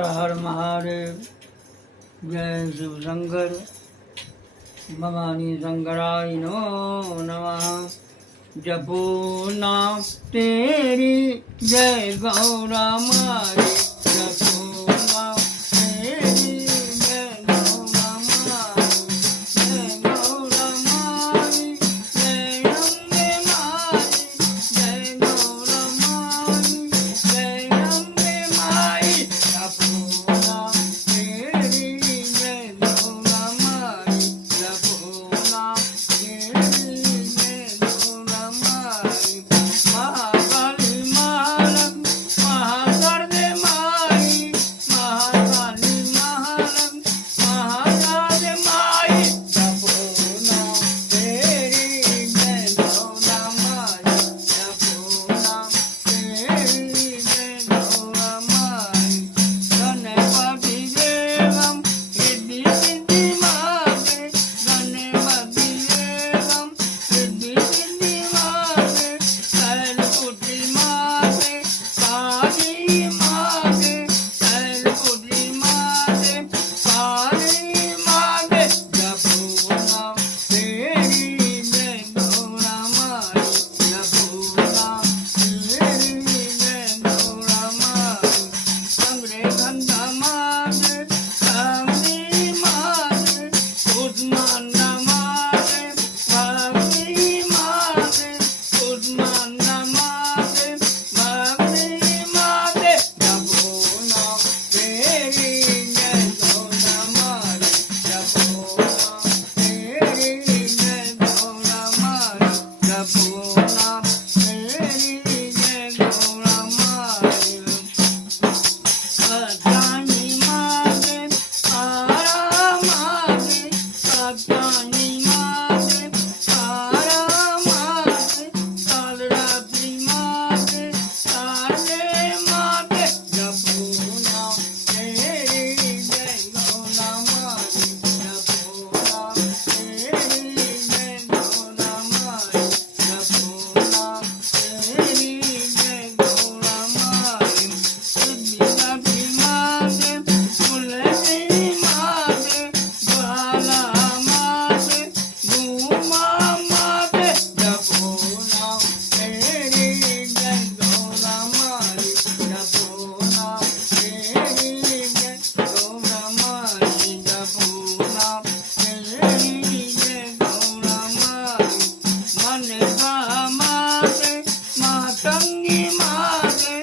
हर हर महादेव। जय शिव शंकर। भवानी शंकराय नमो नमः। जपो नाम तेरी जय गौरा माई। जपो नाम तेरी जय गौरा माई। जय गौरा माई जय अम्बे माई। जय गौरा माई जय अम्बे माई। जपो नाम तेरी जय गौरा माई। जपो नाम तेरी जय गौरा माई। महाकाली महालक्ष्मी महागर्दे माई। महाकाली महालक्ष्मी महागर्दे माई। जपो नाम तेरी जय गौरा माई। जपो नाम तेरी जय गौरा माई। गणपति देवं रिद्धि सिद्धि मागे। गणपति देवं रिद्धि सिद्धि मागे। शैलपुत्री मागे काली मागे। शैलपुत्री मागे काली मागे। जपो नाम तेरी जय गौरा माई। जपो नाम तेरी जय गौरा माई। संगरे खंडा मागे काली मागे। उस्माना मागे काली मागे। उस्माना मागे काली मागे। जपो नाम तेरी जय गौरा माई। जपो नाम तेरी जय गौरा माई। जपो नाम तेरी जय गौरा माई। सत्यानी मागे तारा मागे। सत्यानी मागे तारा मागे। कालरात्रि मागे तारे मागे। जपो नाम तेरी जय गौरा माई। जपो नाम तेरी जय गौरा माई। जपो नाम तेरी जय गौरा माई। सिद्धि मागे तुलसी मागे। ज्वाला मागे धूमा मागे। जपो नाम तेरी जय गौरा माई। जपो नाम तेरी जय गौरा माई। जपो नाम तेरी जय गौरा माई। मनसा मागे मातंगी मागे।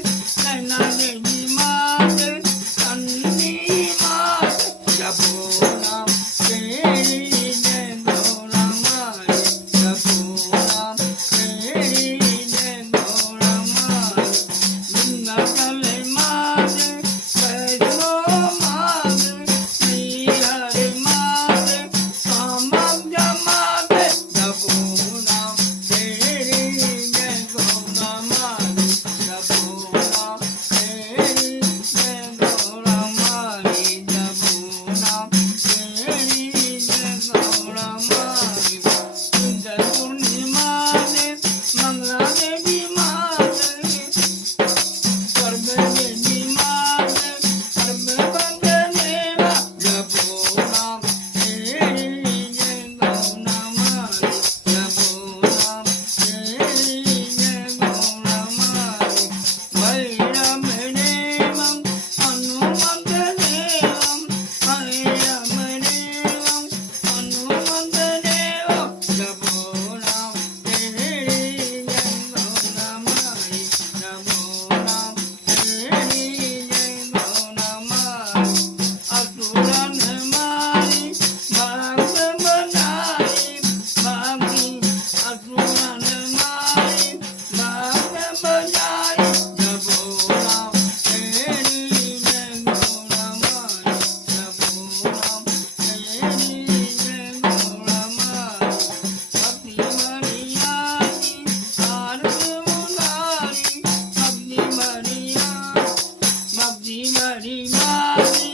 नैना देवी मागे कन्नी मागे। जपो नाम तेरी जय गौरा माई। जपो नाम तेरी जय गौरा माई। लिंगकले मागे वैष्णो मागे। श्रीहरि मागे कामज्ञ मागे। जपो नाम तेरी जय गौरा माई। जपो नाम तेरी जय गौरा माई। जपो नाम तेरी जय गौरा माई। सुंदर पूर्णिमा ने मंगला देवी मागे। सर्व देवी मागे सर्व बंदनेवा। जपो नाम तेरी जय गौरा माई। जपो नाम तेरी जय गौरा माई। वैरमणेवं हनुमन्तदेवं वैरमणेवं हनुमन्तदेवं। जपो नाम तेरी जय गौरा माई। जपो नाम तेरी जय गौरा माई। असुरन मारी भाग बनाई भागी। असुरन मारी भाग बनाई। जपो नाम तेरी जय गौरा माई। जपो नाम तेरी जय गौरा माई। भक्ति मरियानी आरती मुरारी। भक्ति मरिया भक्ति मरियानी